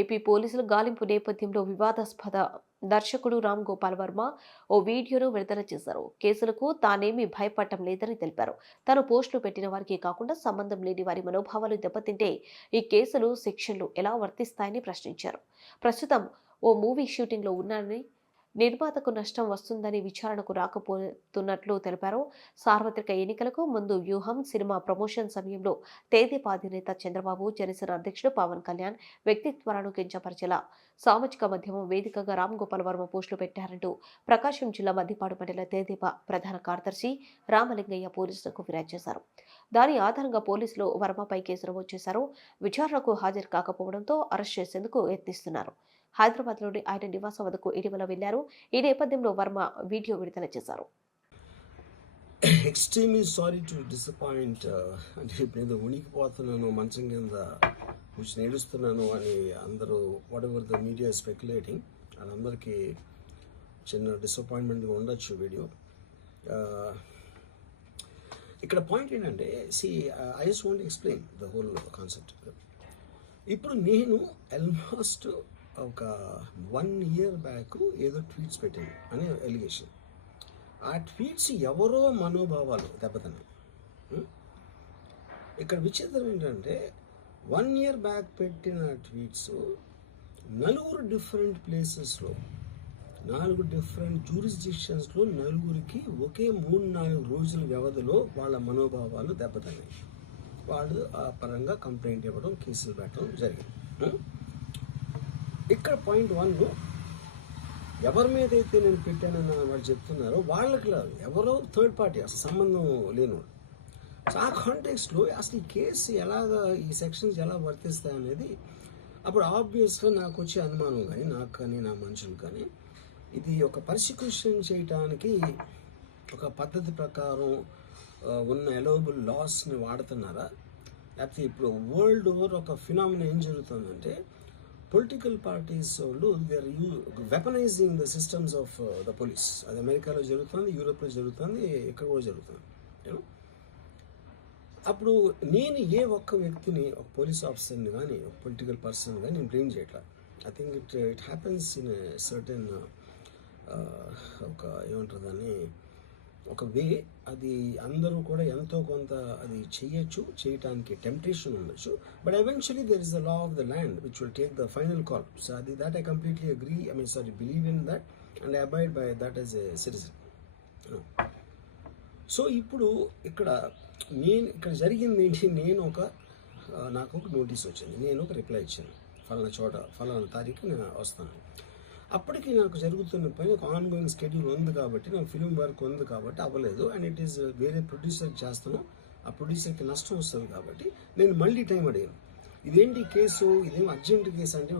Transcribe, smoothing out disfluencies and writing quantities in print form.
AP పోలీసులు గాలింపు నేపథ్యంలో వివాదాస్పద దర్శకుడు రామ్ గోపాల్ వర్మ ఓ వీడియోను విడుదల చేశారు. కేసులకు తానేమీ భయపడటం లేదని తెలిపారు. తాను పోస్టులు పెట్టిన వారికి కాకుండా సంబంధం లేని వారి మనోభావాలు దెబ్బతింటే ఈ కేసులు, శిక్షలు ఎలా వర్తిస్తాయని ప్రశ్నించారు. ప్రస్తుతం ఓ మూవీ షూటింగ్లో ఉన్నానని, నిర్మాతకు నష్టం వస్తుందని విచారణకు రాకపోతున్నట్లు తెలిపారు. సార్వత్రిక ఎన్నికలకు ముందు వ్యూహం, సినిమా ప్రమోషన్ సమయంలో తెదేపా అధినేత చంద్రబాబు, జనసేన అధ్యక్షుడు పవన్ కళ్యాణ్ వ్యక్తిత్వాలను కించపరిచేలా సామాజిక మాధ్యమం వేదికగా రామ్ గోపాల్ వర్మ పోస్టులు పెట్టారంటూ ప్రకాశం జిల్లా మద్దిపాడు మండల తెదేపా ప్రధాన కార్యదర్శి రామలింగయ్య పోలీసులకు ఫిర్యాదు చేశారు. దాని ఆధారంగా పోలీసులు వర్మపై కేసు నమోదు చేశారు. విచారణకు హాజరు కాకపోవడంతో అరెస్ట్ చేసేందుకు యత్నిస్తున్నారు. హైదరాబాద్లోని ఆయన నివాసం వద్దకు ఇటీవల వెళ్లారు. ఈ నేపథ్యంలో వర్మ వీడియో విడుదల చేశారు. ఎక్స్ట్రీమ్లీ సారీ టు డిసప్పాయింట్ అంటే ఇప్పుడు ఉనికిపోతున్నాను, మంచం కింద కూర్చొని ఏడుస్తున్నాను అని అందరూ what ever the media speculating వాళ్ళందరికీ చిన్న డిసప్పాయింట్మెంట్గా ఉండొచ్చు వీడియో. ఇక్కడ పాయింట్ ఏంటంటే I just want explain the whole concept. ఇప్పుడు నేను ఆల్మోస్ట్ ఒక 1 year బ్యాక్ ఏదో ట్వీట్స్ పెట్టాను అనే ఎలిగేషన్. ఆ ట్వీట్స్ ఎవరో మనోభావాలు దెబ్బతిన్నాయి. ఇక్కడ విచిత్రం ఏంటంటే 1 year బ్యాక్ పెట్టిన ట్వీట్స్ 4 డిఫరెంట్ ప్లేసెస్లో 4 డిఫరెంట్ జ్యూరిస్డిక్షన్స్లో 4కి ఒకే 3-4 రోజుల వ్యవధిలో వాళ్ళ మనోభావాలు దెబ్బతిన్నాయి. వాళ్ళు ఆ పరంగా కంప్లైంట్ ఇవ్వడం, కేసులు పెట్టడం జరిగింది. ఇక్కడ పాయింట్ 1 ఎవరి మీద అయితే నేను పెట్టానని వాడు చెప్తున్నారో వాళ్ళకి లేదు, ఎవరో థర్డ్ పార్టీ, అసలు సంబంధం లేనివాడు. సో ఆ కాంటెక్స్లో అసలు ఈ కేసు ఎలాగా, ఈ సెక్షన్స్ ఎలా వర్తిస్తాయి అనేది అప్పుడు ఆబ్వియస్గా నాకు వచ్చే అనుమానం కానీ, నాకు కానీ నా మనుషులు కానీ, ఇది ఒక పర్సిక్యూషన్ చేయటానికి ఒక పద్ధతి ప్రకారం ఉన్న ఎలవబుల్ లాస్ని వాడుతున్నారా, లేకపోతే ఇప్పుడు వరల్డ్ ఓవర్ ఒక ఫినామినా ఏం జరుగుతుందంటే పొలిటికల్ పార్టీస్ వాళ్ళు they are weaponising the systems of the police. అది అమెరికాలో జరుగుతుంది, యూరోప్లో జరుగుతుంది, ఇక్కడ కూడా జరుగుతుంది. అప్పుడు నేను ఏ ఒక్క వ్యక్తిని, ఒక పోలీస్ ఆఫీసర్ని కానీ, ఒక పొలిటికల్ పర్సన్ కానీ నేను బ్లేమ్ చేయట్లా. I think it happens in certain ఒక ఏమంటారు దాన్ని, ఒక వే. అది అందరూ కూడా ఎంతో కొంత అది చేయటానికి టెంప్టేషన్ ఉండొచ్చు. But eventually there is the law of the land which will take the final call. So అది that I completely agree, believe in that and I abide by that as a citizen. So ఇప్పుడు ఇక్కడ జరిగింది ఏంటి, నాకు ఒక notice వచ్చింది, నేను ఒక రిప్లై ఇచ్చాను, ఫలానా చోట ఫలానా తారీఖు నేను వస్తాను. అప్పటికి నాకు జరుగుతున్న పని ఒక ఆన్గోయింగ్ స్కెడ్యూల్ ఉంది కాబట్టి, నాకు ఫిల్మ్ వర్క్ ఉంది కాబట్టి అవ్వలేదు. అండ్ ఇట్ ఈస్ వేరే ప్రొడ్యూసర్కి చేస్తాను, ఆ ప్రొడ్యూసర్కి నష్టం వస్తుంది కాబట్టి నేను మళ్ళీ టైం అడిగాను. ఇదేంటి కేసు, ఇదేం అర్జెంట్ కేసు అంటే